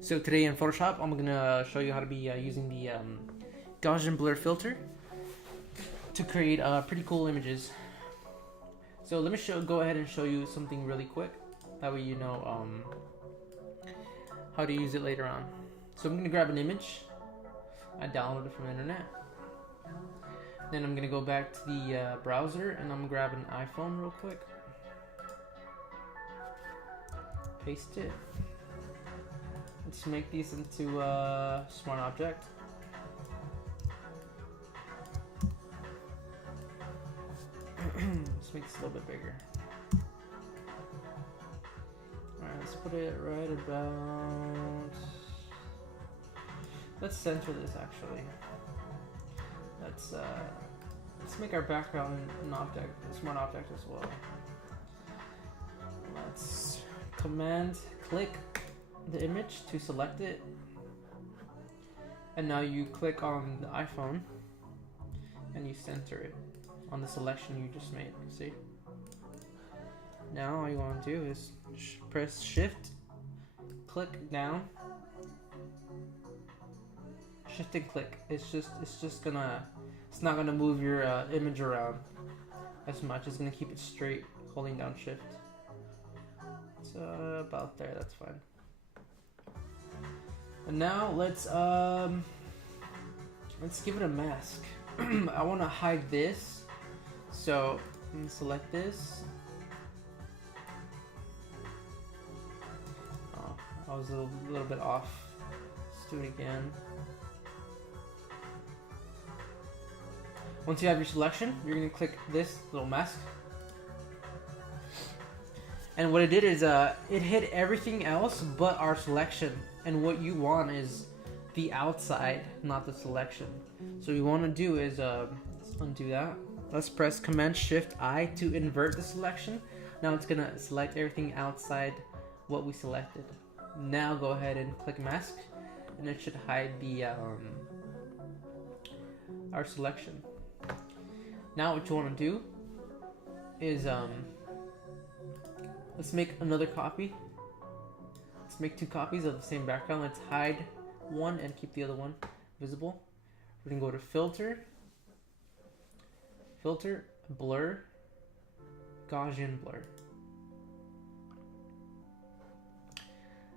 So today in Photoshop, I'm gonna show you how to be using the Gaussian blur filter to create pretty cool images. So let me go ahead and show you something really quick. That way you know how to use it later on. So I'm gonna grab an image. I downloaded it from the internet. Then I'm gonna go back to the browser and I'm gonna grab an iPhone real quick. Paste it. Let's make these into a smart object. Let's make this a little bit bigger. Alright, let's put it right about... Let's center this actually. Let's make our background an object, a smart object as well. Let's click the image to select it, and now you click on the iPhone and you center it on the selection you just made. See? Now all you want to do is press Shift, click down, Shift and click. It's not gonna move your image around as much. It's gonna keep it straight, holding down Shift. It's about there. That's fine. And now let's give it a mask. I want to hide this, so I'm gonna select this. Oh, I was a little bit off. Let's do it again. Once you have your selection, you're gonna click this little mask. And what it did is it hid everything else but our selection. And what you want is the outside, not the selection. So what you want to do is let's undo that. Let's press Command Shift I to invert the selection. Now it's gonna select everything outside what we selected. Now go ahead and click Mask, and it should hide the our selection. Now what you want to do is let's make another copy. Let's make 2 copies of the same background. Let's hide one and keep the other one visible. We're gonna go to Filter, Blur, Gaussian blur.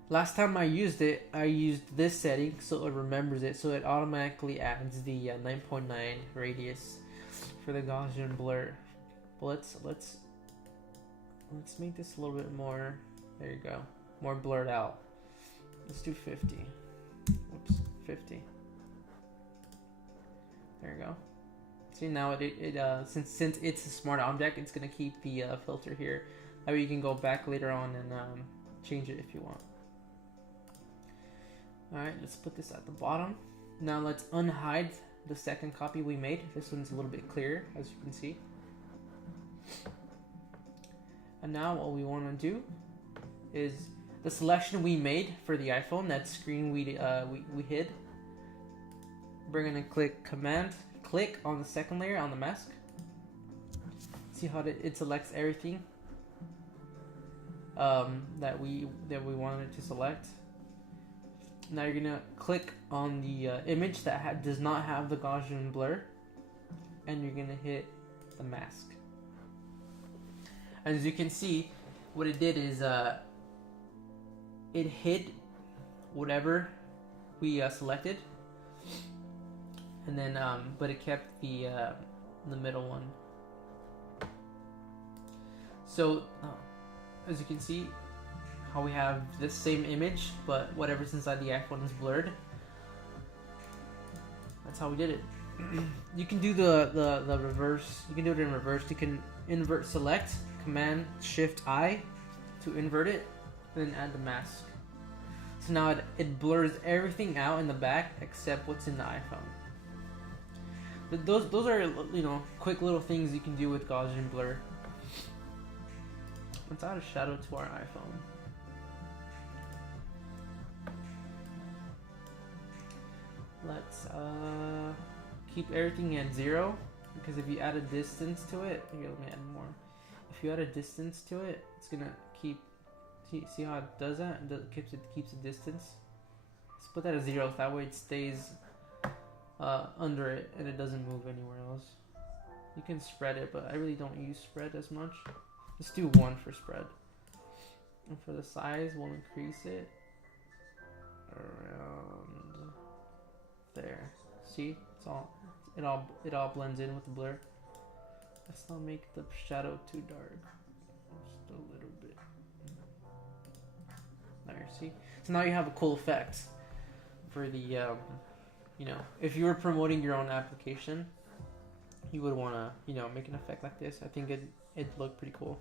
Last time I used it, I used this setting so it remembers it, so it automatically adds the 9.9 radius for the Gaussian blur. But let's make this a little bit more. There you go. More blurred out. Let's do 50. Oops, 50. There you go. See, now since it's a smart object, it's gonna keep the filter here. That way you can go back later on and change it if you want. All right, let's put this at the bottom. Now let's unhide the second copy we made. This one's a little bit clearer, as you can see. And now what we want to do is the selection we made for the iPhone, that screen we hid. We're gonna click click on the second layer on the mask. See how it selects everything that we wanted it to select. Now you're gonna click on the image that does not have the Gaussian blur, and you're gonna hit the mask. As you can see, what it did is it hid whatever we selected, and then but it kept the middle one. So as you can see, how we have this same image, but whatever's inside the iPhone is blurred. That's how we did it. You can do the reverse. You can do it in reverse. You can invert select, Command Shift I to invert it, then add the mask. So now it blurs everything out in the back except what's in the iPhone. But those are, you know, quick little things you can do with Gaussian blur. Let's add a shadow to our iPhone. Let's keep everything at 0, because if you add a distance to it, here, let me add more. If you add a distance to it, it's gonna keep. See how it does that? It keeps a distance. put that at 0. That way it stays under it and it doesn't move anywhere else. You can spread it, but I really don't use spread as much. Let's do 1 for spread. And for the size, we'll increase it around there. See, it all blends in with the blur. Let's not make the shadow too dark. Just a little bit. There, see? So now you have a cool effect for the, you know, if you were promoting your own application, you would want to, you know, make an effect like this. I think it'd look pretty cool.